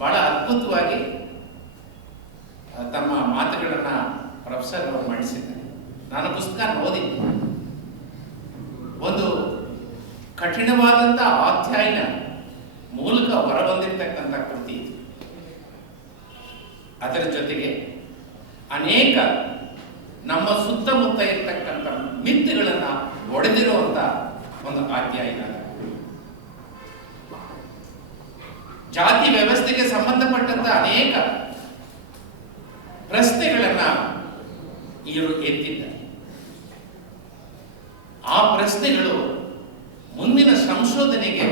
ಬಹಳ ಅದ್ಭುತವಾಗಿ ತಮ್ಮ ಮಾತುಗಳನ್ನು ಪ್ರೊಫೆಸರ್ ಅವರು ಮಂಡಿಸಿದ್ದಾರೆ. ನಾನು ಪುಸ್ತಕ ಓದಿದ್ದೆ. ಒಂದು ಕಠಿಣವಾದಂಥ ಅಧ್ಯಯನ ಮೂಲಕ ಹೊರಬಂದಿರತಕ್ಕಂಥ ಕೃತಿ. ಅದರ ಜೊತೆಗೆ ಅನೇಕ ನಮ್ಮ ಸುತ್ತಮುತ್ತ ಇರತಕ್ಕಂಥ ಮಿಥ್ಯಗಳನ್ನು ಒಡೆದಿರುವಂಥ ಒಂದು ಅಧ್ಯಯನ. ಜಾತಿ ವ್ಯವಸ್ಥೆಗೆ ಸಂಬಂಧಪಟ್ಟಂತ ಅನೇಕ ಪ್ರಶ್ನೆಗಳನ್ನ ಇವರು ಎತ್ತಿದ್ದಾರೆ. ಆ ಪ್ರಶ್ನೆಗಳು ಮುಂದಿನ ಸಂಶೋಧನೆಗೆ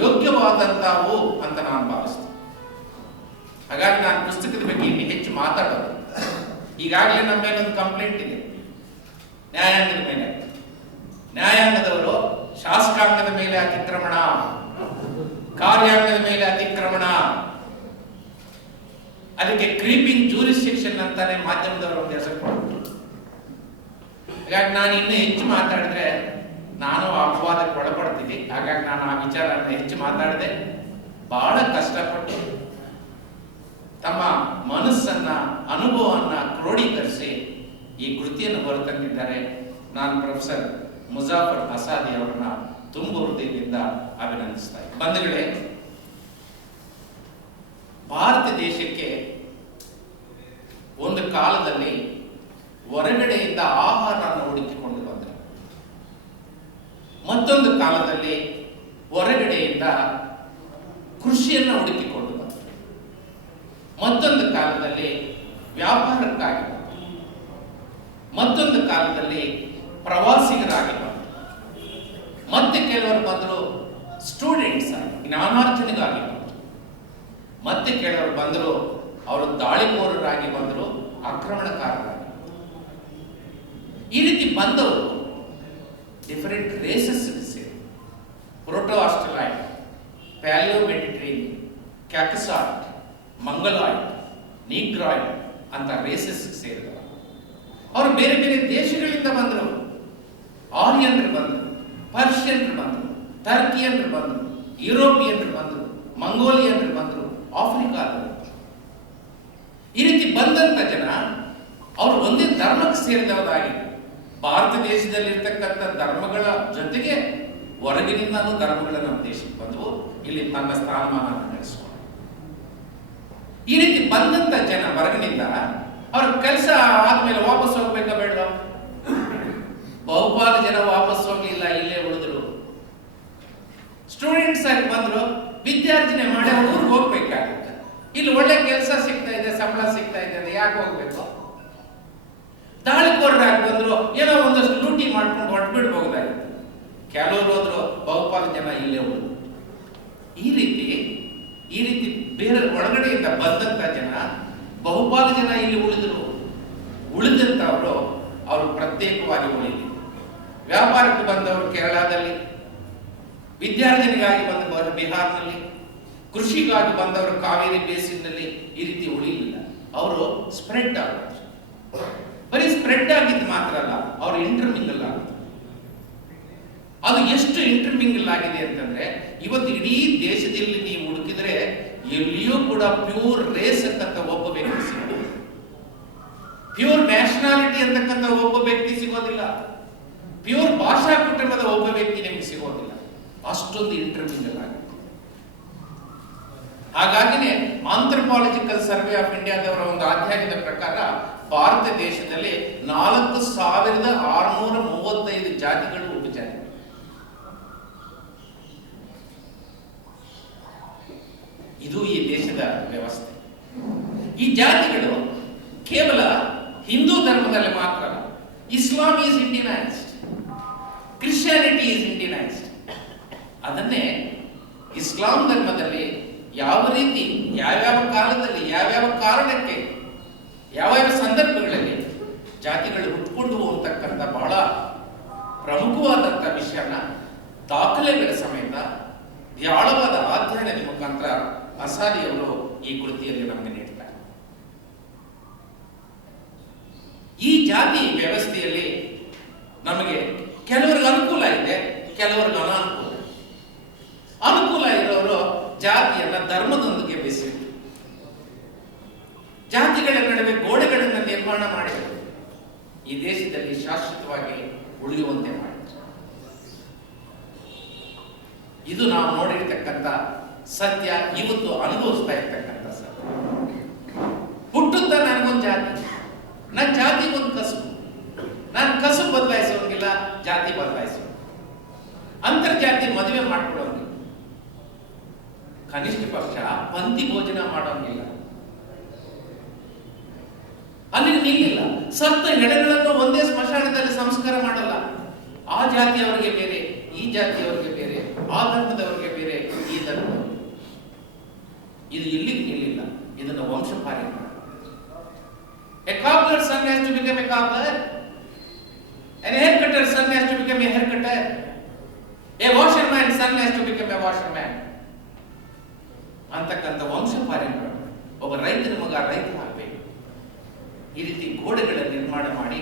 ಯೋಗ್ಯವಾದಂತಾವು ಅಂತ ನಾನು ಭಾವಿಸ್ತೇನೆ. ಹಾಗಾಗಿ ನಾನು ಪುಸ್ತಕದ ಬಗ್ಗೆ ಇಲ್ಲಿ ಹೆಚ್ಚು ಮಾತಾಡೋದು. ಈಗಾಗಲೇ ನಮ್ಮ ಮೇಲೆ ಒಂದು ಕಂಪ್ಲೇಂಟ್ ಇದೆ ನ್ಯಾಯಾಂಗದ ಮೇಲೆ. ನ್ಯಾಯಾಂಗದವರು ಶಾಸಕಾಂಗದ ಮೇಲೆ ಅತಿಕ್ರಮಣ, ಕಾರ್ಯಾಂಗದ ಮೇಲೆ ಅತಿಕ್ರಮಣ, ಅದಕ್ಕೆ ಕ್ರೀಪಿಂಗ್ ಜೂರಿಸ್ಡಿಕ್ಷನ್ ಅಂತಾನೆ ಮಾಧ್ಯಮದವರು ಒಂದು ಹೆಸರು ಕೊಡ್ತಾರೆ. ಹಾಗಾಗಿ ನಾನು ಇನ್ನೂ ಹೆಚ್ಚು ಮಾತಾಡಿದ್ರೆ ನಾನು ಅಪವಾದಕ್ಕೆ ಒಳಪಡ್ತೀನಿ. ಹಾಗಾಗಿ ನಾನು ಆ ವಿಚಾರನ ಹೆಚ್ಚು ಮಾತಾಡದೆ ಬಹಳ ಕಷ್ಟಪಟ್ಟು ತಮ್ಮ ಮನಸ್ಸನ್ನ, ಅನುಭವವನ್ನ ಕ್ರೋಢೀಕರಿಸಿ ಈ ಕೃತಿಯನ್ನು ಹೊರತಂದಿದ್ದಾರೆ. ನಾನು ಪ್ರೊಫೆಸರ್ ಮುಜಾಫರ್ ಅಸಾದಿ ಅವರನ್ನ ತುಂಬ ಹೃದಯದಿಂದ ಅಭಿನಂದಿಸ್ತಾ ಇದ್ದೀನಿ. ಬಂಧುಗಳೇ, ಭಾರತ ದೇಶಕ್ಕೆ ಒಂದು ಕಾಲದಲ್ಲಿ ಹೊರಗಡೆಯಿಂದ ಆಹಾರವನ್ನು ಹುಡುಕಿಕೊಂಡು ಬಂದರು. ಮತ್ತೊಂದು ಕಾಲದಲ್ಲಿ ಹೊರಗಡೆಯಿಂದ ಕೃಷಿಯನ್ನು ಹುಡುಕಿಕೊಂಡು ಬಂದರು. ಮತ್ತೊಂದು ಕಾಲದಲ್ಲಿ ವ್ಯಾಪಾರಕ್ಕಾಗಿ ಬಂದರು. ಮತ್ತೊಂದು ಕಾಲದಲ್ಲಿ ಪ್ರವಾಸಿಗರಾಗಿ ಬಂದರು. ಮತ್ತೆ ಕೆಲವರು ಬಂದರು ಸ್ಟೂಡೆಂಟ್ಸ್ ಆಗಿ, ಜ್ಞಾನಾರ್ಜನೆಗಾಗಿ ಬಂದರು. ಮತ್ತೆ ಕೆಲವರು ಬಂದರು ಅವರು ದಾಳಿಕೋರರಾಗಿ ಬಂದರು, ಆಕ್ರಮಣಕಾರರಾಗಿ. ಈ ರೀತಿ ಬಂದವರು ಡಿಫರೆಂಟ್ ರೇಸಸ್ ಸೇರಿ ಪ್ರೋಟೋ ಆಸ್ಟ್ರಲಾಯ್ಡ್, ಪ್ಯಾಲಿಯೋ ಮೆಡಿಟ್ರೇನಿಯನ್, ಕ್ಯಾಕಸಾಯ್ಡ್, ಮಂಗಲಾಯ್ಡ್, ನೀಗ್ರಾಯ್ಡ್ ಅಂತ ರೇಸಸ್ ಸೇರಿದವರು. ಅವರು ಬೇರೆ ಬೇರೆ ದೇಶಗಳಿಂದ ಬಂದರು. ಆರ್ಯನ್ರು ಬಂದರು, ಪರ್ಷಿಯನ್ರು ಬಂದರು, ಟರ್ಕಿಯನ್ರು ಬಂದರು, ಯುರೋಪಿಯನ್ರು ಬಂದರು, ಮಂಗೋಲಿಯನ್ರು ಬಂದರು, ಆಫ್ರಿಕಾದವರು. ಈ ರೀತಿ ಬಂದಂತ ಜನ ಅವರು ಒಂದೇ ಧರ್ಮಕ್ಕೆ ಸೇರಿದವರಾಗಿ ಭಾರತ ದೇಶದಲ್ಲಿರ್ತಕ್ಕಂಥ ಧರ್ಮಗಳ ಜೊತೆಗೆ ಹೊರಗಿನಿಂದಲೂ ಧರ್ಮಗಳ ನಮ್ಮ ದೇಶಕ್ಕೆ ಬಂದವು. ಇಲ್ಲಿ ತನ್ನ ಸ್ಥಾನಮಾನ ನಡೆಸುವ ಈ ರೀತಿ ಬಂದಂತ ಜನ ಹೊರಗಿನಿಂದ ಅವ್ರ ಕೆಲಸ ಆದ್ಮೇಲೆ ವಾಪಸ್ ಹೋಗ್ಬೇಕಾ ಬೇಡವಾ? ಬಹುಪಾಲು ಜನ ವಾಪಸ್ ಹೋಗ್ಲಿಲ್ಲ, ಇಲ್ಲೇ ಉಳಿದ್ರು. ಸ್ಟೂಡೆಂಟ್ಸ್ ಆಗಿ ಬಂದ್ರು, ವಿದ್ಯಾರ್ಜನೆ ಮಾಡಿ ಊರಿಗೆ ಹೋಗ್ಬೇಕಾಗುತ್ತೆ. ಇಲ್ಲಿ ಒಳ್ಳೆ ಕೆಲಸ ಸಿಗ್ತಾ ಇದೆ, ಸಂಬಳ ಸಿಗ್ತಾ ಇದೆ, ಯಾಕೆ ಹೋಗ್ಬೇಕು? ದಾಳಿಕೋರರಾಗಿ ಬಂದ್ರು, ಏನೋ ಒಂದಷ್ಟು ಲೂಟಿ ಮಾಡ್ಕೊಂಡು ಹೊರಟ್ಬಿಡ್ಬಹುದಾಗಿತ್ತು. ಕೆಲವರು ಹೋದ್ರು, ಬಹುಪಾಲು ಜನ ಇಲ್ಲೇ ಉಳಿದ್ರು. ಈ ರೀತಿ ಬೇರೆ ಒಳಗಡೆಯಿಂದ ಬಂದಂತ ಜನ, ಬಹುಪಾಲು ಜನ ಇಲ್ಲಿ ಉಳಿದ್ರು. ಉಳಿದಂತವರು ಅವರು ಪ್ರತ್ಯೇಕವಾಗಿ ಉಳಿಲಿ. ವ್ಯಾಪಾರಕ್ಕೆ ಬಂದವರು ಕೇರಳದಲ್ಲಿ, ವಿದ್ಯಾರ್ಜನೆಗಾಗಿ ಬಂದವರು ಬಿಹಾರ್ನಲ್ಲಿ, ಕೃಷಿಗಾಗಿ ಬಂದವರು ಕಾವೇರಿ ಬೇಸಿನ್ನಲ್ಲಿ ಈ ರೀತಿ ಉಳಿಲಿಲ್ಲ. ಅವರು ಸ್ಪ್ರೆಡ್ ಆಗಿದ್ರು. ಬರೀ ಸ್ಪ್ರೆಡ್ ಆಗಿದ್ದು ಮಾತ್ರ ಅಲ್ಲ, ಅವರು ಇಂಟರ್ಮಿಂಗಲ್ ಆಗಿದ್ರು. ಅದು ಎಷ್ಟು ಇಂಟರ್ಮಿಂಗಲ್ ಆಗಿದೆ ಅಂತಂದ್ರೆ, ಇವತ್ತು ಇಡೀ ದೇಶದಲ್ಲಿ ನೀವು ಹುಡುಕಿದ್ರೆ ಎಲ್ಲಿಯೂ ಕೂಡ ಪ್ಯೂರ್ ರೇಸ್ ಅಂತಕ್ಕಂಥ ಒಬ್ಬ ವ್ಯಕ್ತಿ ಸಿಗೋದಿಲ್ಲ, ಪ್ಯೂರ್ ನ್ಯಾಷನಾಲಿಟಿ ಅಂತಕ್ಕಂಥ ಒಬ್ಬ ವ್ಯಕ್ತಿ ಸಿಗೋದಿಲ್ಲ, ಪ್ಯೂರ್ ಭಾಷಾ ಕುಟುಂಬದ ಒಬ್ಬ ವ್ಯಕ್ತಿ ನಿಮ್ಗೆ ಸಿಗೋದಿಲ್ಲ. ಅಷ್ಟೊಂದು ಇಂಟರ್ಮಿಂಗಲ್ ಆಗಿದೆ. ಹಾಗಾಗಿನೇ ಆಂಥ್ರೋಪಾಲಜಿಕಲ್ ಸರ್ವೆ ಆಫ್ ಇಂಡಿಯಾದವರ ಒಂದು ಅಧ್ಯಯನದ ಪ್ರಕಾರ ಭಾರತ ದೇಶದಲ್ಲಿ 4635 ಜಾತಿಗಳು, ಉಪಜಾತಿ. ಇದು ಈ ದೇಶದ ವ್ಯವಸ್ಥೆ. ಈ ಜಾತಿಗಳು ಕೇವಲ ಹಿಂದೂ ಧರ್ಮದಲ್ಲಿ ಮಾತ್ರ ಅಲ್ಲ, Islam is Indianized, Christianity is Indianized. ಅದನ್ನೇ ಇಸ್ಲಾಂ ಧರ್ಮದಲ್ಲಿ ಯಾವ ರೀತಿ, ಯಾವ್ಯಾವ ಕಾಲದಲ್ಲಿ, ಯಾವ್ಯಾವ ಕಾರಣಕ್ಕೆ, ಯಾವ್ಯಾವ ಸಂದರ್ಭಗಳಲ್ಲಿ ಜಾತಿಗಳು ಹುಟ್ಟುಕೊಂಡು ಅಂತಕ್ಕಂಥ ಬಹಳ ಪ್ರಮುಖವಾದಂಥ ವಿಷಯನ ದಾಖಲೆಗಳ ಸಮೇತ ಆಳವಾದ ಅಧ್ಯಯನದ ಮುಖಾಂತರ ಅಸಾದಿ ಅವರು ಈ ಕೃತಿಯಲ್ಲಿ ನಮಗೆ ನೀಡ್ತಾರೆ. ಈ ಜಾತಿ ವ್ಯವಸ್ಥೆಯಲ್ಲಿ ನಮಗೆ ಕೆಲವರಿಗೆ ಅನುಕೂಲ ಇದೆ, ಕೆಲವರಿಗೆ ಅನಾನುಕೂಲ. ಅನುಕೂಲ ಇರೋರು ಜಾತಿಯನ್ನ ಧರ್ಮದೊಂದಿಗೆ ಜಾತಿಗಳ ನಡುವೆ ಗೋಡೆಗಳನ್ನು ನಿರ್ಮಾಣ ಮಾಡಿದರು. ಈ ದೇಶದಲ್ಲಿ ಶಾಶ್ವತವಾಗಿ ಉಳಿಯುವಂತೆ ಮಾಡಿದರು. ಇದು ನಾವು ನೋಡಿರ್ತಕ್ಕಂಥ ಸತ್ಯ, ಇವತ್ತು ಅನುಭವಿಸ್ತಾ ಇರ್ತಕ್ಕಂಥ ಸತ್ಯ. ಹುಟ್ಟುತ್ತಾ ನನಗೊಂದು ಜಾತಿ, ನನ್ನ ಜಾತಿ ಒಂದು ಕಸುಬು, ನಾನು ಕಸುಬು ಬದಲಾಯಿಸೋಂಗಿಲ್ಲ, ಜಾತಿ ಬದಲಾಯಿಸೋ, ಅಂತರ್ಜಾತಿ ಮದುವೆ ಮಾಡ್ಕೊಳ್ಳೋಂಗಿಲ್ಲ, ಕನಿಷ್ಠ ಪಕ್ಷ ಪಂಕ್ತಿ ಭೋಜನ ಮಾಡೋಂಗಿಲ್ಲ, ಅಲ್ಲಿಗೆ ನಿಲ್ಲಿಲ್ಲ. ಸತ್ತ ಹೆಡೆಗಳನ್ನು ಒಂದೇ ಸ್ಮಶಾನದಲ್ಲಿ ಸಂಸ್ಕಾರ ಮಾಡಲ್ಲ. ಆ ಜಾತಿಯವರಿಗೆ ಬೇರೆ, ಈ ಜಾತಿಯವರಿಗೆ ಬೇರೆ, ಆ ಧರ್ಮದವರಿಗೆ ಬೇರೆ, ಈ ಧರ್ಮದವರು. ಇದು ಇಲ್ಲಿಗೆ ನಿಲ್ಲಿಲ್ಲ, ಇದನ್ನು ವಂಶಪಾರಿ. A cobbler's son has to become a cobbler. An haircutter's son has to become a haircutter. A washerman's son has to become a washerman. ಅಂತಕ್ಕಂಥ ವಂಶಪಾರಂಪರೆ. ಒಬ್ಬ ರೈತನ ಮಗ ರೈತ ಆಗಬೇಕು. ಈ ರೀತಿ ಗೋಡೆಗಳ ನಿರ್ಮಾಣ ಮಾಡಿ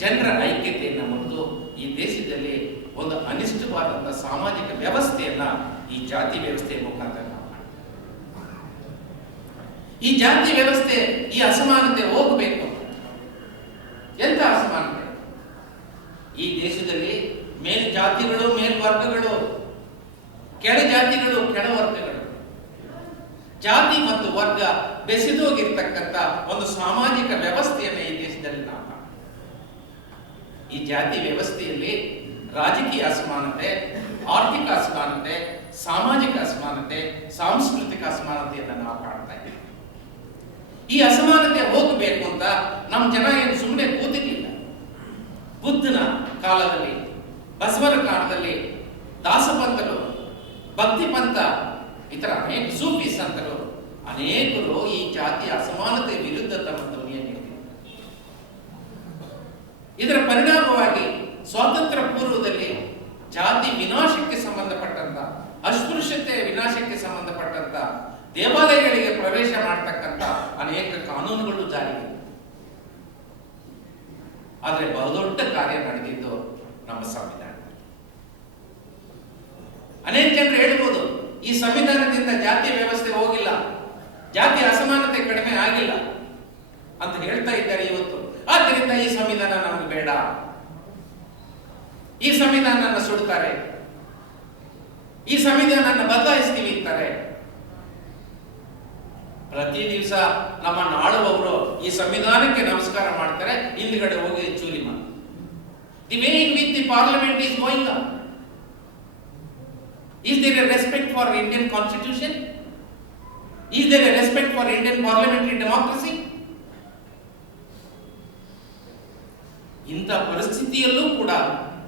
ಜನರ ಐಕ್ಯತೆಯನ್ನು ಮುರಿದು ಈ ದೇಶದಲ್ಲಿ ಒಂದು ಅನಿಷ್ಟವಾದಂತಹ ಸಾಮಾಜಿಕ ವ್ಯವಸ್ಥೆಯನ್ನ ಈ ಜಾತಿ ವ್ಯವಸ್ಥೆಯ ಮುಖಾಂತರ ನಾವು ಈ ಜಾತಿ ವ್ಯವಸ್ಥೆ, ಈ ಅಸಮಾನತೆ ಹೋಗಬೇಕು. ಎಂತ ಅಸಮಾನತೆ? ಈ ದೇಶದಲ್ಲಿ ಮೇಲ್ ಜಾತಿಗಳು, ಮೇಲ್ವರ್ಗಗಳು, ಕೆಳ ಜಾತಿಗಳು, ಕೆಳ ವರ್ಗಗಳು, ಜಾತಿ ಮತ್ತು ವರ್ಗ ಬೆಸೆದೋಗಿರ್ತಕ್ಕಂಥ ಒಂದು ಸಾಮಾಜಿಕ ವ್ಯವಸ್ಥೆಯನ್ನು ಈ ದೇಶದಲ್ಲಿ ನಾವು ಈ ಜಾತಿ ವ್ಯವಸ್ಥೆಯಲ್ಲಿ ರಾಜಕೀಯ ಅಸಮಾನತೆ, ಆರ್ಥಿಕ ಅಸಮಾನತೆ, ಸಾಮಾಜಿಕ ಅಸಮಾನತೆ, ಸಾಂಸ್ಕೃತಿಕ ಅಸಮಾನತೆಯನ್ನು ನಾವು ಕಾಣ್ತಾ ಇದ್ದೇವೆ. ಈ ಅಸಮಾನತೆ ಹೋಗಬೇಕು ಅಂತ ನಮ್ಮ ಜನ ಏನು ಸುಮ್ಮನೆ ಕೂತಿರ್ಲಿಲ್ಲ. ಬುದ್ಧನ ಕಾಲದಲ್ಲಿ, ಬಸವನ ಕಾಲದಲ್ಲಿ ದಾಸಪಂಥರು, ಭಕ್ತಿ ಪಂಥ, ಇತರ ಅನೇಕ ಸೂಫಿ ಸಂತರು ಅನೇಕರು ಈ ಜಾತಿಯ ಅಸಮಾನತೆ ವಿರುದ್ಧ ತಮ್ಮ ಧ್ವನಿಯನ್ನು ಎತ್ತಿದರು. ಇದರ ಪರಿಣಾಮವಾಗಿ ಸ್ವಾತಂತ್ರ್ಯ ಪೂರ್ವದಲ್ಲಿ ಜಾತಿ ವಿನಾಶಕ್ಕೆ ಸಂಬಂಧಪಟ್ಟಂತ, ಅಸ್ಪೃಶ್ಯತೆ ವಿನಾಶಕ್ಕೆ ಸಂಬಂಧಪಟ್ಟಂತ, ದೇವಾಲಯಗಳಿಗೆ ಪ್ರವೇಶ ಮಾಡತಕ್ಕಂತ ಅನೇಕ ಕಾನೂನುಗಳು ಜಾರಿಗೆ. ಆದರೆ ಬಹುದೊಡ್ಡ ಕಾರ್ಯ ನಡೆದಿದ್ದು ನಮ್ಮ ಸಂವಿಧಾನ. ಅನೇಕ ಜನರು ಹೇಳ್ಬೋದು, ಈ ಸಂವಿಧಾನದಿಂದ ಜಾತಿ ವ್ಯವಸ್ಥೆ ಹೋಗಿಲ್ಲ, ಜಾತಿ ಅಸಮಾನತೆ ಕಡಿಮೆ ಆಗಿಲ್ಲ ಅಂತ ಹೇಳ್ತಾ ಇದ್ದಾರೆ ಇವತ್ತು. ಆದ್ದರಿಂದ ಈ ಸಂವಿಧಾನ ನಮಗೆ ಬೇಡ, ಈ ಸಂವಿಧಾನ ಸುಡ್ತಾರೆ, ಈ ಸಂವಿಧಾನ ಬದಲಾಯಿಸ್ತೀವಿ ಅಂತಾರೆ. ಪ್ರತಿ ದಿವಸ ನಮ್ಮ ನಾಳುವವರು ಈ ಸಂವಿಧಾನಕ್ಕೆ ನಮಸ್ಕಾರ ಮಾಡ್ತಾರೆ, ಹಿಂದ್ಗಡೆ ಹೋಗಿ ಚೂಲಿ ಮಾಡಿ. The way in which the parliament is going on. Is there a respect for Indian constitution? Is there a respect for Indian parliamentary democracy? ಇಂಥ ಪರಿಸ್ಥಿತಿಯಲ್ಲೂ ಕೂಡ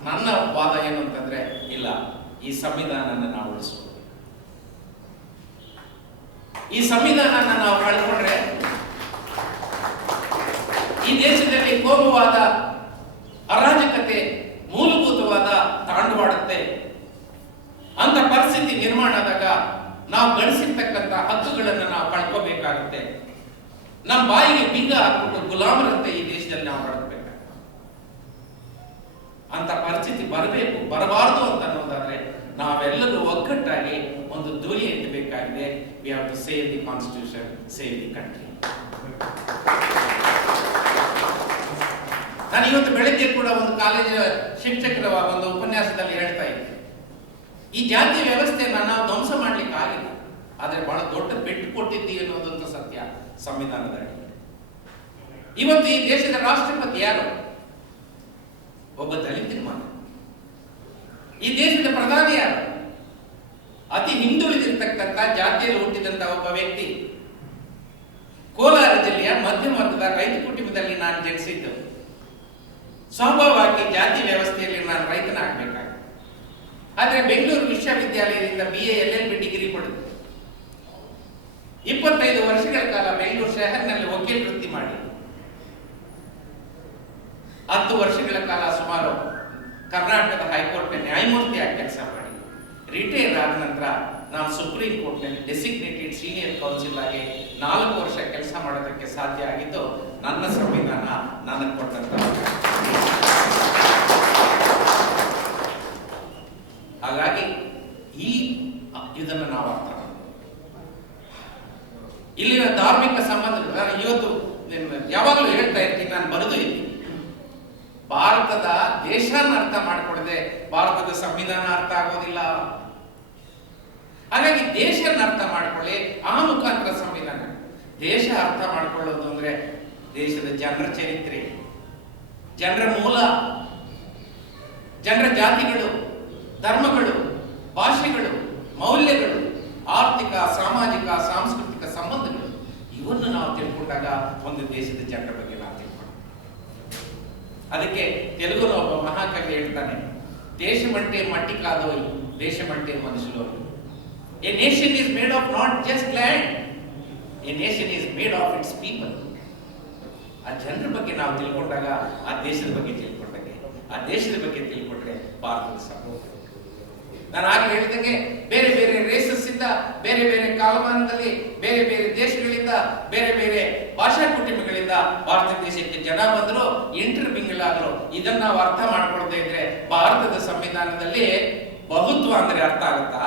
ನನ್ನ ವಾದ ಏನು ಅಂತಂದ್ರೆ, ಇಲ್ಲ, ಈ ಸಂವಿಧಾನನ ನಾವು ಉಳಿಸೋದು. ಈ ಸಂವಿಧಾನನ ನಾವು ಕಳ್ಕೊಂಡ್ರೆ ಈ ದೇಶದಲ್ಲಿ ಕೋಮುವಾದ, ಅರಾಜಕತೆ, ಮೂಲಭೂತವಾದ ತಾಂಡವಾಡುತ್ತೆ. ಅಂತ ಪರಿಸ್ಥಿತಿ ನಿರ್ಮಾಣ ಆದಾಗ ನಾವು ಗಳಿಸಿರ್ತಕ್ಕಂಥ ಹಕ್ಕುಗಳನ್ನು ನಾವು ಕಳ್ಕೋಬೇಕಾಗುತ್ತೆ. ನಮ್ಮ ಬಾಯಿಗೆ ಬಿಂಗ ಹಾಕ್ಬಿಟ್ಟು ಗುಲಾಮರಂತೆ ಈ ದೇಶದಲ್ಲಿ ನಾವು ಬಡಕಬೇಕು. ಅಂತ ಪರಿಸ್ಥಿತಿ ಬರಬೇಕು, ಬರಬಾರದು ಅಂತ ಅನ್ನೋದಾದ್ರೆ ನಾವೆಲ್ಲರೂ ಒಗ್ಗಟ್ಟಾಗಿ ಒಂದು ಧ್ವನಿ ಎತ್ತಬೇಕಾಗಿದೆ. We have to save the constitution, save the country. ನಾನು ಇವತ್ತು ಬೆಳಗ್ಗೆ ಕೂಡ ಒಂದು ಕಾಲೇಜಿನ ಶಿಕ್ಷಕರ ಒಂದು ಉಪನ್ಯಾಸದಲ್ಲಿ ಹೇಳ್ತಾ ಇದ್ದೆ, ಈ ಜಾತಿ ವ್ಯವಸ್ಥೆಯನ್ನ ನಾವು ಧ್ವಂಸ ಮಾಡ್ಲಿಕ್ಕೆ ಆಗಿಲ್ಲ, ಆದ್ರೆ ಬಹಳ ದೊಡ್ಡ ಪೆಟ್ಟು ಕೊಟ್ಟಿದ್ದೀವಿ ಅನ್ನೋದಂತ ಸತ್ಯ ಸಂವಿಧಾನದಲ್ಲಿ. ಇವತ್ತು ಈ ದೇಶದ ರಾಷ್ಟ್ರಪತಿ ಯಾರು? ಒಬ್ಬ ದಲಿತನ ಮಗ. ಈ ದೇಶದ ಪ್ರಧಾನಿ ಯಾರು? ಅತಿ ಹಿಂದುಳಿದಿರ್ತಕ್ಕಂಥ ಜಾತಿಯಲ್ಲಿ ಹುಟ್ಟಿದಂತ ಒಬ್ಬ ವ್ಯಕ್ತಿ. ಕೋಲಾರ ಜಿಲ್ಲೆಯ ಮಧ್ಯಮ ವರ್ಗದ ರೈತ ಕುಟುಂಬದಲ್ಲಿ ನಾನು ಜನಿಸಿದ್ದು. ಸ್ವಾಭಾವಿಕವಾಗಿ ಜಾತಿ ವ್ಯವಸ್ಥೆಯಲ್ಲಿ ನಾನು ರೈತನಾಗಬೇಕಾಗಿತ್ತು. ಆದರೆ ಬೆಂಗಳೂರು ವಿಶ್ವವಿದ್ಯಾಲಯದಿಂದ BA LLB ಡಿಗ್ರಿ ಪಡೆದು 25 ವರ್ಷಗಳ ಕಾಲ ಬೆಂಗಳೂರು ಶಹರ್ನಲ್ಲಿ ವಕೀಲ ವೃತ್ತಿ ಮಾಡಿ 10 ವರ್ಷಗಳ ಕಾಲ ಸುಮಾರು ಕರ್ನಾಟಕದ ಹೈಕೋರ್ಟ್ ನ್ಯಾಯಮೂರ್ತಿಯಾಗಿ ಕೆಲಸ ಮಾಡಿ ರಿಟೈರ್ ಆದ ನಂತರ ನಾನು ಸುಪ್ರೀಂ ಕೋರ್ಟ್ನಲ್ಲಿ ಡೆಸಿಗ್ನೇಟೆಡ್ ಸೀನಿಯರ್ ಕೌನ್ಸಿಲ್ ಆಗಿ 4 ವರ್ಷ ಕೆಲಸ ಮಾಡೋದಕ್ಕೆ ಸಾಧ್ಯ ಆಗಿದ್ದು ನನ್ನ ಸಂವಿಧಾನ ನನಗೆ ಕೊಟ್ಟಂತ. ಹಾಗಾಗಿ ಇದನ್ನು ನಾವು ಅರ್ಥ ಇಲ್ಲಿನ ಧಾರ್ಮಿಕ ಸಂಬಂಧಗಳು. ನಾನು ಇವತ್ತು ಯಾವಾಗಲೂ ಹೇಳ್ತಾ ಇರ್ತೀನಿ, ನಾನು ಬರೆದು ಇದ್ದೀನಿ, ಭಾರತದ ದೇಶನ ಅರ್ಥ ಮಾಡ್ಕೊಳ್ಳದೆ ಭಾರತದ ಸಂವಿಧಾನ ಅರ್ಥ ಆಗೋದಿಲ್ಲ. ಹಾಗಾಗಿ ದೇಶನ ಅರ್ಥ ಮಾಡ್ಕೊಳ್ಳಿ, ಆ ಮುಖಾಂತರ ಸಂವಿಧಾನ. ದೇಶ ಅರ್ಥ ಮಾಡ್ಕೊಳ್ಳೋದು ಅಂದ್ರೆ ದೇಶದ ಜನರ ಚರಿತ್ರೆ, ಜನರ ಮೂಲ, ಜನರ ಜಾತಿಗಳು, ಧರ್ಮಗಳು, ಭಾಷೆಗಳು, ಮೌಲ್ಯಗಳು, ಆರ್ಥಿಕ, ಸಾಮಾಜಿಕ, ಸಾಂಸ್ಕೃತಿಕ ಸಂಬಂಧಗಳು, ಇವನ್ನು ನಾವು ತಿಳ್ಕೊಂಡಾಗ ಒಂದು ದೇಶದ ಜನರ ಬಗ್ಗೆ ನಾವು ತಿಳ್ಕೊಂಡು. ಅದಕ್ಕೆ ತೆಲುಗುನ ಒಬ್ಬ ಮಹಾಕವಿ ಹೇಳ್ತಾನೆ, ದೇಶಮಂಟೆ ಮಟ್ಟಿ ಕಾದೋಯ್, ದೇಶಮಂಟೆ ಮನುಷ್ಯರು. A nation is made of not just land, A nation is made of it's people. ಆ ಜನರ ಬಗ್ಗೆ ನಾವು ತಿಳ್ಕೊಂಡಾಗ ಆ ದೇಶದ ಬಗ್ಗೆ ತಿಳ್ಕೊಂಡಾಗೆ, ಆ ದೇಶದ ಬಗ್ಗೆ ತಿಳ್ಕೊಂಡ್ರೆ ಭಾರತದ ಸಂಭವ. ನಾನು ಆಗ ಹೇಳಿದಂಗೆ ಬೇರೆ ಬೇರೆ ರೇಸಸ್ ಇಂದ, ಬೇರೆ ಬೇರೆ ಕಾಲಮಾನದಲ್ಲಿ, ಬೇರೆ ಬೇರೆ ದೇಶಗಳಿಂದ, ಬೇರೆ ಬೇರೆ ಭಾಷಾ ಕುಟುಂಬಗಳಿಂದ ಭಾರತ ದೇಶಕ್ಕೆ ಜನ ಬಂದ್ರು, ಇಂಟರ್ಮಿಂಗಲ್ ಆದ್ರು. ಇದನ್ನ ನಾವು ಅರ್ಥ ಮಾಡ್ಕೊಳ್ತಾ ಇದ್ರೆ ಭಾರತದ ಸಂವಿಧಾನದಲ್ಲಿ ಬಹುತ್ವ ಅಂದ್ರೆ ಅರ್ಥ ಆಗುತ್ತಾ?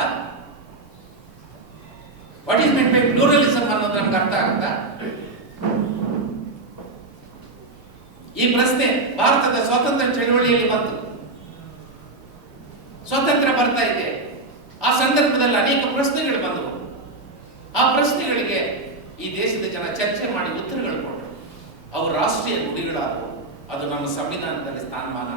ವಾಟ್ ಈಸ್ ಮೆಂಟ್ ಬೈ ಪ್ಲೂರಲಿಸಂ ಅನ್ನೋದು ನಮ್ಗೆ ಅರ್ಥ ಆಗುತ್ತಾ? ಈ ಪ್ರಶ್ನೆ ಭಾರತದ ಸ್ವಾತಂತ್ರ್ಯ ಚಳವಳಿಯಲ್ಲಿ ಬಂತು. ಸ್ವಾತಂತ್ರ್ಯ ಬರ್ತಾ ಇದೆ, ಆ ಸಂದರ್ಭದಲ್ಲಿ ಅನೇಕ ಪ್ರಶ್ನೆಗಳು ಬಂದವು. ಆ ಪ್ರಶ್ನೆಗಳಿಗೆ ಈ ದೇಶದ ಜನ ಚರ್ಚೆ ಮಾಡಿ ಉತ್ತರಗಳು ಕೊಟ್ಟರು. ಅವು ರಾಷ್ಟ್ರೀಯ ನುಡಿಗಳಾದವು. ಅದು ನಮ್ಮ ಸಂವಿಧಾನದಲ್ಲಿ ಸ್ಥಾನಮಾನ.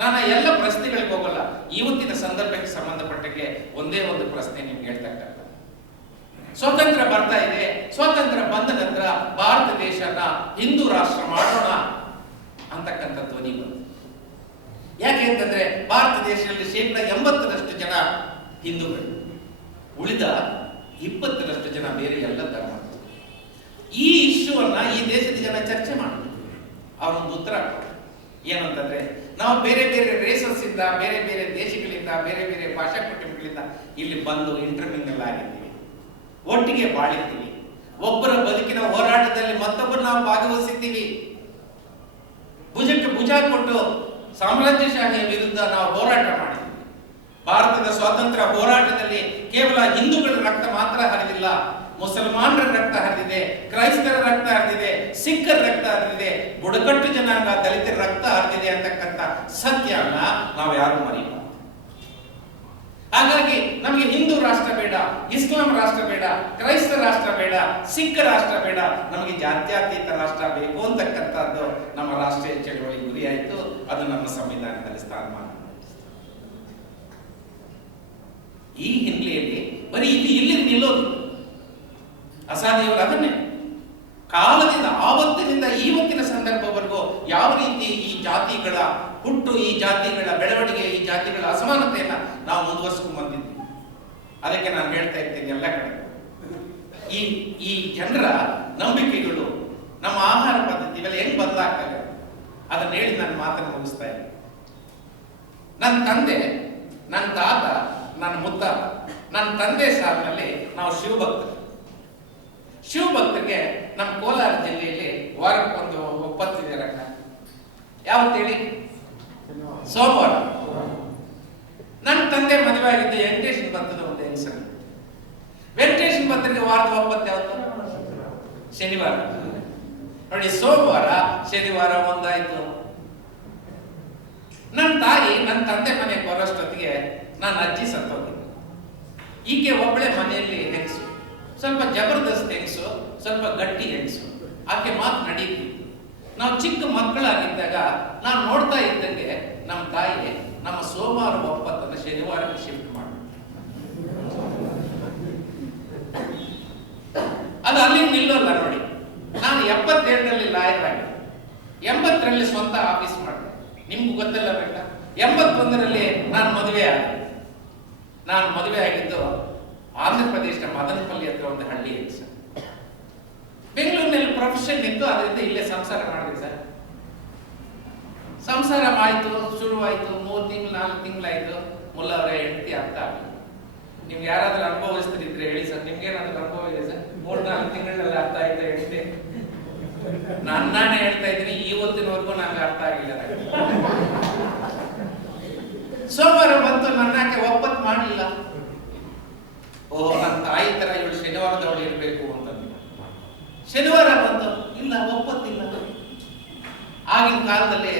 ನಾನು ಎಲ್ಲ ಪ್ರಶ್ನೆಗಳಿಗೆ ಹೋಗಲ್ಲ, ಇವತ್ತಿನ ಸಂದರ್ಭಕ್ಕೆ ಸಂಬಂಧಪಟ್ಟಕ್ಕೆ ಒಂದೇ ಒಂದು ಪ್ರಶ್ನೆ ನಿಮ್ಗೆ ಹೇಳ್ತಕ್ಕಂಥ. ಸ್ವಾತಂತ್ರ್ಯ ಬರ್ತಾ ಇದೆ, ಸ್ವಾತಂತ್ರ್ಯ ಬಂದ ನಂತರ ಭಾರತ ದೇಶನ ಹಿಂದೂ ರಾಷ್ಟ್ರ ಮಾಡೋಣ ಅಂತಕ್ಕಂಥ ಧ್ವನಿ ಬಂತು. ಯಾಕೆ ಅಂತಂದ್ರೆ ಭಾರತ ದೇಶದಲ್ಲಿ 80% ಜನ ಹಿಂದೂಗಳು, ಉಳಿದ 20% ಜನ ಬೇರೆ ಎಲ್ಲ ಧರ್ಮ. ಈ ಇಶ್ಯೂವನ್ನ ಈ ದೇಶದ ಜನ ಚರ್ಚೆ ಮಾಡಿದ್ರು. ಅವರೊಂದು ಉತ್ತರ ಏನಂತಂದ್ರೆ, ನಾವು ಬೇರೆ ಬೇರೆ ರೇಸಸ್ ಇಂದ, ಬೇರೆ ಬೇರೆ ದೇಶಗಳಿಂದ, ಬೇರೆ ಬೇರೆ ಭಾಷಾ ಕುಟುಂಬಗಳಿಂದ ಇಲ್ಲಿ ಬಂದು ಇಂಟರ್ಮಿಂಗಲ್ ಆಗಿದ್ದೀವಿ, ಒಟ್ಟಿಗೆ ಬಾಳಿದ್ದೀವಿ, ಒಬ್ಬರ ಬದುಕಿನ ಹೋರಾಟದಲ್ಲಿ ಮತ್ತೊಬ್ಬರು ನಾವು ಭಾಗವಹಿಸಿದ್ದೀವಿ, ಭುಜಕ್ಕೆ ಭುಜ ಕೊಟ್ಟು ಸಾಮ್ರಾಜ್ಯಶಾಹಿಯ ವಿರುದ್ಧ ನಾವು ಹೋರಾಟ ಮಾಡಿದ್ದೀವಿ. ಭಾರತದ ಸ್ವಾತಂತ್ರ್ಯ ಹೋರಾಟದಲ್ಲಿ ಕೇವಲ ಹಿಂದೂಗಳ ರಕ್ತ ಮಾತ್ರ ಹರಿದಿಲ್ಲ, ಮುಸಲ್ಮಾನರ ರಕ್ತ ಹರಿದಿದೆ, ಕ್ರೈಸ್ತರ ರಕ್ತ ಹರಿದಿದೆ, ಸಿಖ್ಖರ ರಕ್ತ ಹರಿದಿದೆ, ಬುಡಕಟ್ಟು ಜನಾಂಗ, ದಲಿತರ ರಕ್ತ ಹರಿದಿದೆ ಅಂತಕ್ಕಂಥ ಸತ್ಯನ ನಾವು ಯಾರು ಮರೆಯಲ್ಲ. ಹಾಗಾಗಿ ನಮಗೆ ಹಿಂದೂ ರಾಷ್ಟ್ರ ಬೇಡ, ಇಸ್ಲಾಂ ರಾಷ್ಟ್ರ ಬೇಡ, ಕ್ರೈಸ್ತ ರಾಷ್ಟ್ರ ಬೇಡ, ಸಿಖ್ ರಾಷ್ಟ್ರ ಬೇಡ, ನಮಗೆ ಜಾತ್ಯತೀತ ರಾಷ್ಟ್ರ ಬೇಕು ಅಂತಕ್ಕಂಥದ್ದು ನಮ್ಮ ರಾಷ್ಟ್ರೀಯ ಚಳವಳಿ ಗುರಿಯಾಯಿತು. ಅದು ನಮ್ಮ ಸಂವಿಧಾನದಲ್ಲಿ ಸ್ಥಾನಮಾನ. ಈ ಹಿನ್ನೆಲೆಯಲ್ಲಿ ಬರೀ ಇದು ಇಲ್ಲಿ ನಿಲ್ಲೋದು ಅಸಾಧ್ಯವರು. ಅದನ್ನೇ ಕಾಲದಿಂದ, ಆವತ್ತಿನಿಂದ ಇವತ್ತಿನ ಸಂದರ್ಭವರೆಗೂ ಯಾವ ರೀತಿ ಈ ಜಾತಿಗಳ ಹುಟ್ಟು, ಈ ಜಾತಿಗಳ ಬೆಳವಣಿಗೆ, ಈ ಜಾತಿಗಳ ಅಸಮಾನತೆಯನ್ನ ನಾವು ಮುಂದುವರಿಸ್ಕೊಂಡು ಬಂದಿದ್ವಿ. ಅದಕ್ಕೆ ನಾನು ಹೇಳ್ತಾ ಇರ್ತೀನಿ ಎಲ್ಲ ಕಡೆ, ಈ ಜನರ ನಂಬಿಕೆಗಳು, ನಮ್ಮ ಆಹಾರ ಪದ್ಧತಿ ಇವೆಲ್ಲ ಹೆಂಗ್ ಬದಲಾಗ್ತವೆ ಅದನ್ನ ಹೇಳಿ ನನ್ನ ಮಾತನ್ನು ಮುಗಿಸ್ತಾ ಇದ್ದೀನಿ. ನನ್ನ ತಂದೆ, ನನ್ನ ತಾತ, ನನ್ನ ಮುತ್ತಾತ, ನನ್ನ ತಂದೆ ಸಾಲಿನಲ್ಲಿ ನಾವು ಶಿವಭಕ್ತರಿಗೆ ನಮ್ಮ ಕೋಲಾರ ಜಿಲ್ಲೆಯಲ್ಲಿ ವಾರಕ್ಕೊಂದು ಒಪ್ಪತ್ತಿದೆ ರಕ್ಕ. ಯಾವತ್ತೇಳಿ? ಸೋಮವಾರ. ನನ್ನ ತಂದೆ ಮದುವೆ ಆಗಿದ್ದು ವೆಂಕಟೇಶನ್ ಭತ್ತದ ಒಂದು ಹೆಂಗಸರು. ವೆಂಕಟೇಶನ್ ಭತ್ತರಿಗೆ ವಾರದ ಒಪ್ಪತ್ತು ಯಾವತ್ತು? ಶನಿವಾರ. ನೋಡಿ, ಸೋಮವಾರ ಶನಿವಾರ ಒಂದಾಯ್ತು. ನನ್ನ ತಾಯಿ ನನ್ನ ತಂದೆ ಮನೆಗೆ ಬರೋಷ್ಟೊತ್ತಿಗೆ ನನ್ನ ಅಜ್ಜಿ ಸತ್ತೋಗಿದ್ದು. ಈಕೆ ಒಬ್ಬಳೆ ಮನೆಯಲ್ಲಿ ಹೆಂಗಸು, ಸ್ವಲ್ಪ ಜಬರ್ದಸ್ತ್ ಹೆಂಗಸು, ಸ್ವಲ್ಪ ಗಟ್ಟಿ ಹೆಂಗಸು. ಆಕೆ ಮಾತು ನಡೀತಿ. ನಾವು ಚಿಕ್ಕ ಮಕ್ಕಳಾಗಿದ್ದಾಗ ನಾನು ನೋಡ್ತಾ ಇದ್ದಂಗೆ ನಮ್ಮ ತಾಯಿ ನಮ್ಮ ಸೋಮವಾರ ಒಪ್ಪತ್ತನ್ನು ಶನಿವಾರಕ್ಕೆ ಶಿಫ್ಟ್ ಮಾಡಿ, ಅದು ಅಲ್ಲಿ ನಿಲ್ಲೋಲ್ಲ. ನೋಡಿ, ನಾನು 77ರಲ್ಲಿ ಲಾಯರ್ ಆಗಿ, 80ರಲ್ಲಿ ಸ್ವಂತ ಆಫೀಸ್ ಮಾಡಿದೆ. ನಿಮ್ಗೂ ಗೊತ್ತಿಲ್ಲ ಬೇಡ, 81ರಲ್ಲಿ ನಾನು ಮದುವೆ ಆದೆ. ನಾನು ಮದುವೆ ಆಗಿದ್ದು ಆಂಧ್ರ ಪ್ರದೇಶದ ಮದನಪಲ್ಲಿ ಹತ್ರ ಒಂದು ಹಳ್ಳಿ ಇದೆ ಸರ್. ಬೆಂಗಳೂರಿನಲ್ಲಿ ಪ್ರೊಫೆಷನ್ ಇತ್ತು, ಅದರಿಂದ ಇಲ್ಲೇ ಸಂಸಾರ ಮಾಡಿದೆ ಸರ್. ಸಂಸಾರ ಆಯ್ತು, ಶುರುವಾಯ್ತು. 3 ತಿಂಗಳು 4 ತಿಂಗಳಾಯ್ತು. ಮುಲ್ಲವರ ಹೆಂಡತಿ ಅರ್ಥ ಆಗಲಿ. ನಿಮ್ಗೆ ಯಾರಾದ್ರೂ ಅನುಭವಿಸ್ತಿದ್ರೆ ಹೇಳಿ ಸರ್, ನಿಮ್ಗೇನಾದ್ರೂ ಅನುಭವ ಇದೆ ಸರ್? 3-4 ತಿಂಗಳಲ್ಲಿ ಅರ್ಥ ಆಯ್ತಾ ಹೆಂಡತಿ? ನಾನೇ ಹೇಳ್ತಾ ಇದ್ದೀನಿ, ಇವತ್ತಿನವರೆಗೂ ನಂಗೆ ಅರ್ಥ ಆಗಿಲ್ಲ. ಸೋಮವಾರ ಬಂತು, ನನ್ನಕ್ಕೆ ಒಪ್ಪತ್ತು ಮಾಡಲಿಲ್ಲ. ಓ, ನನ್ನ ತಾಯಿ ತರ ಇವಳು ಶನಿವಾರದವಳು ಇರಬೇಕು ಅಂತ ಶನಿವಾರ ಬಂತು, ಇಲ್ಲ ಒಪ್ಪತ್ತಿಲ್ಲ. ಆಗಿನ ಕಾಲದಲ್ಲಿ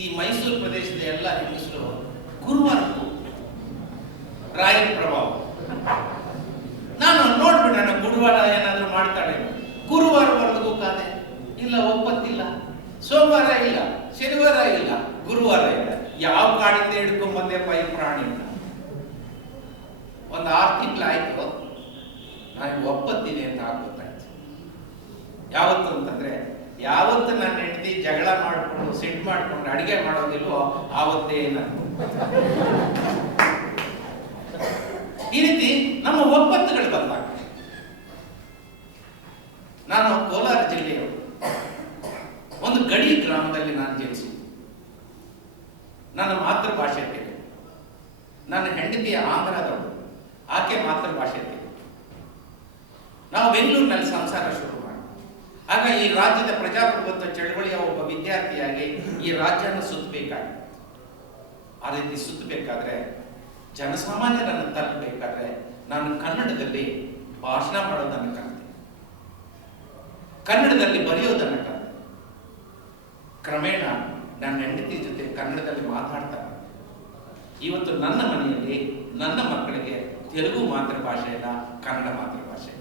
ಈ ಮೈಸೂರು ಪ್ರದೇಶದ ಎಲ್ಲ ಹೆಂಗಸರು ಗುರುವಾರಕ್ಕೂ ರಾಯರ ಪ್ರಭಾವ, ನಾನು ನೋಡ್ಬಿಡೋಣ ಗುರುವಾರ ಏನಾದ್ರೂ ಮಾಡ್ತಾಳೆ, ಗುರುವಾರವರೆಗೂ ಕಾದೆ, ಇಲ್ಲ ಒಪ್ಪತ್ತಿಲ್ಲ. ಸೋಮವಾರ ಇಲ್ಲ, ಶನಿವಾರ ಇಲ್ಲ, ಗುರುವಾರ ಇಲ್ಲ. ಯಾವ ಕಾಡಿಂದ ಹಿಡ್ಕೊಂಡ್ ಬಂದೆಪ್ಪ ಈ ಪ್ರಾಣಿನ? ಒಂದು 6 ತಿಂಗಳಾಯ್ತು, ನಾನು ಒಪ್ಪತ್ತೀನಿ ಅಂತ ಗೊತ್ತಾಯ್ತು. ಯಾವತ್ತು ಅಂತಂದ್ರೆ, ಯಾವತ್ತು ನನ್ನ ಹೆಂಡತಿ ಜಗಳ ಮಾಡಿಕೊಂಡು ಸಿಟ್ಟು ಮಾಡಿಕೊಂಡು ಅಡಿಗೆ ಮಾಡೋದಿಲ್ವೋ ಆವತ್ತೇ ನಾನು. ಈ ರೀತಿ ನಮ್ಮ ಒಪ್ಪತ್ತುಗಳು ಬದಲಾಗ್ತವೆ. ನಾನು ಕೋಲಾರ ಜಿಲ್ಲೆಯವರು, ಒಂದು ಗಡಿ ಗ್ರಾಮದಲ್ಲಿ ನಾನು ಜನಿಸಿ, ನನ್ನ ಮಾತೃಭಾಷೆ ತೆಗೆ, ನನ್ನ ಹೆಂಡತಿಯ ಆಂಧ್ರದವರು, ಆಕೆ ಮಾತೃಭಾಷೆ ತೆಗೆ. ನಾವು ಬೆಂಗಳೂರಿನಲ್ಲಿ ಸಂಸಾರ ಶುರು ಮಾಡಿ, ಆಗ ಈ ರಾಜ್ಯದ ಪ್ರಜಾಪ್ರಭುತ್ವ ಚಳವಳಿಯ ಒಬ್ಬ ವಿದ್ಯಾರ್ಥಿಯಾಗಿ ಈ ರಾಜ್ಯನ ಸುತ್ತಬೇಕಾಗಿತ್ತು. ಆ ರೀತಿ ಸುತ್ತಬೇಕಾದ್ರೆ, ಜನಸಾಮಾನ್ಯರನ್ನು ತಲುಪಬೇಕಾದ್ರೆ ನಾನು ಕನ್ನಡದಲ್ಲಿ ಭಾಷಣ ಮಾಡೋದನ್ನು ಕಲಿತೆ, ಕನ್ನಡದಲ್ಲಿ ಬರೆಯೋದನ್ನು ಕಲಿತೆ. ಕ್ರಮೇಣ ನನ್ನ ಹೆಂಡತಿ ಜೊತೆ ಕನ್ನಡದಲ್ಲಿ ಮಾತಾಡ್ತಾರೆ. ಇವತ್ತು ನನ್ನ ಮನೆಯಲ್ಲಿ ನನ್ನ ಮಕ್ಕಳಿಗೆ ತೆಲುಗು ಮಾತೃಭಾಷೆ ಇಲ್ಲ, ಕನ್ನಡ ಮಾತೃಭಾಷೆ.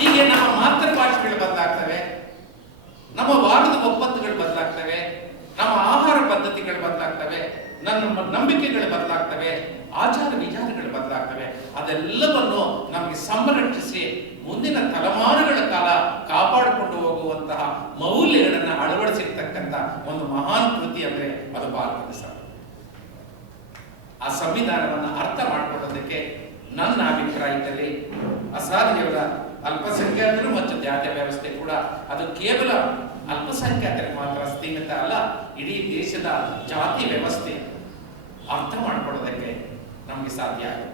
ಹೀಗೆ ನಮ್ಮ ಮಾತೃಭಾಷೆಗಳು ಬದಲಾಗ್ತವೆ, ನಮ್ಮ ವಾರದ ಒಪ್ಪತ್ತುಗಳು ಬದಲಾಗ್ತವೆ, ನಮ್ಮ ಆಹಾರ ಪದ್ಧತಿಗಳು ಬದಲಾಗ್ತವೆ, ನನ್ನ ನಂಬಿಕೆಗಳು ಬದಲಾಗ್ತವೆ, ಆಚಾರ ವಿಚಾರಗಳು ಬದಲಾಗ್ತವೆ. ಅದೆಲ್ಲವನ್ನು ನಮಗೆ ಸಂರಕ್ಷಿಸಿ ಮುಂದಿನ ತಲೆಮಾರುಗಳ ಕಾಲ ಕಾಪಾಡಿಕೊಂಡು ಹೋಗುವಂತಹ ಮೌಲ್ಯಗಳನ್ನು ಅಳವಡಿಸಿರ್ತಕ್ಕಂಥ ಒಂದು ಮಹಾನ್ ಕೃತಿ ಅಂದ್ರೆ ಅದು ಭಾರತದ ಸಂವಿಧಾನ. ಆ ಸಂವಿಧಾನವನ್ನು ಅರ್ಥ ಮಾಡಿಕೊಳ್ಳೋದಕ್ಕೆ ನನ್ನ ಅಭಿಪ್ರಾಯದಲ್ಲಿ ಅಸಾಧ್ಯವಾದ ಅಲ್ಪಸಂಖ್ಯಾತರು ಮತ್ತು ಜಾತಿ ವ್ಯವಸ್ಥೆ ಕೂಡ ಅದು ಕೇವಲ ಅಲ್ಪಸಂಖ್ಯಾತರಿಗೆ ಮಾತ್ರ ಸೀಮಿತ ಅಲ್ಲ, ಇಡೀ ದೇಶದ ಜಾತಿ ವ್ಯವಸ್ಥೆ ಅರ್ಥ ಮಾಡ್ಕೊಳ್ಳೋದಕ್ಕೆ ನಮಗೆ ಸಾಧ್ಯ ಆಗುತ್ತೆ.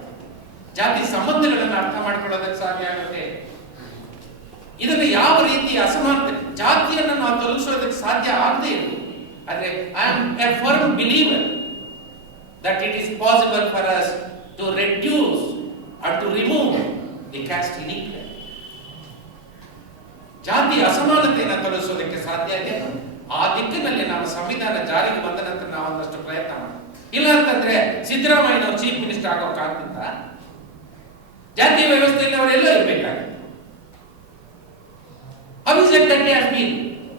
ಜಾತಿ ಸಂಬಂಧಗಳನ್ನು ಅರ್ಥ ಮಾಡ್ಕೊಳ್ಳೋದಕ್ಕೆ ಸಾಧ್ಯ ಆಗುತ್ತೆ. ಇದನ್ನು ಯಾವ ರೀತಿ ಅಸಮಾನತೆ, ಜಾತಿಯನ್ನು ನಾವು ತೊಲಗಿಸೋದಕ್ಕೆ ಸಾಧ್ಯ ಆಗದೇ ಇರಬಹುದು. ಆದ್ರೆ I am a firm believer that it is possible for us to reduce or to remove the caste inequality. ಜಾತಿ ಅಸಮಾನತೆಯನ್ನು ತೊಲಗಿಸೋದಕ್ಕೆ ಸಾಧ್ಯ ಇದೆ. ಆ ದಿಕ್ಕಿನಲ್ಲಿ ನಾವು ಸಂವಿಧಾನ ಜಾರಿಗೆ ಬಂದ ನಂತರ ನಾವು ಒಂದಷ್ಟು ಪ್ರಯತ್ನ ಮಾಡಿ, ಇಲ್ಲ ಅಂತಂದ್ರೆ ಸಿದ್ದರಾಮಯ್ಯ ಚೀಫ್ ಮಿನಿಸ್ಟರ್ ಆಗೋಕ್ಕಾಗ್ತಿತ್ತ? ಜಾತಿ ವ್ಯವಸ್ಥೆಯಲ್ಲಿ ಅವರೆಲ್ಲ ಇರಬೇಕಾಗಿತ್ತು. How is it that they have been?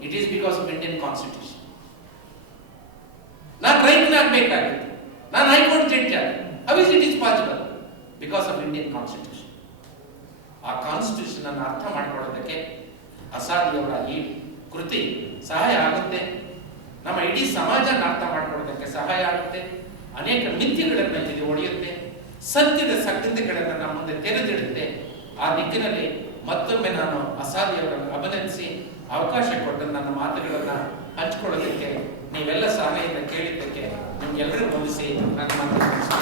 It is because of Indian Constitution. ನಾನು ರೈತನಾಗಬೇಕಾಗಿತ್ತು, ನಾನು ಹೈಕೋರ್ಟ್ ಜಡ್ಜ್ ಆಗ. How is it possible? Because of Indian Constitution. ಆ ಕಾನ್ಸ್ಟಿಟ್ಯೂಷನ್ ಅನ್ನು ಅರ್ಥ ಮಾಡ್ಕೊಳ್ಳೋದಕ್ಕೆ ಅಸಾದಿಯವರ ಈ ಕೃತಿ ಸಹಾಯ ಆಗುತ್ತೆ. ನಮ್ಮ ಇಡೀ ಸಮಾಜನ ಅರ್ಥ ಮಾಡ್ಕೊಳ್ಳೋದಕ್ಕೆ ಸಹಾಯ ಆಗುತ್ತೆ. ಅನೇಕ ಮಿಥ್ಯೆಗಳನ್ನು ಇದು ಒಡೆಯುತ್ತೆ, ಸತ್ಯದ ಸಂಗತಿಗಳನ್ನು ನಮ್ಮ ಮುಂದೆ ತೆರೆದಿಡುತ್ತೆ. ಆ ದಿಕ್ಕಿನಲ್ಲಿ ಮತ್ತೊಮ್ಮೆ ನಾನು ಅಸಾದಿಯವರನ್ನು ಅಭಿನಂದಿಸಿ ಅವಕಾಶ ಕೊಟ್ಟು ನನ್ನ ಮಾತುಗಳನ್ನು ಹಂಚಿಕೊಳ್ಳೋದಕ್ಕೆ ನೀವೆಲ್ಲ ಸಹಾಯದಿಂದ ಕೇಳಿದ್ದಕ್ಕೆ ನಿಮ್ಗೆಲ್ಲರಿಗೂ ವಂದಿಸಿ ನನ್ನ ಮಾತನ್ನು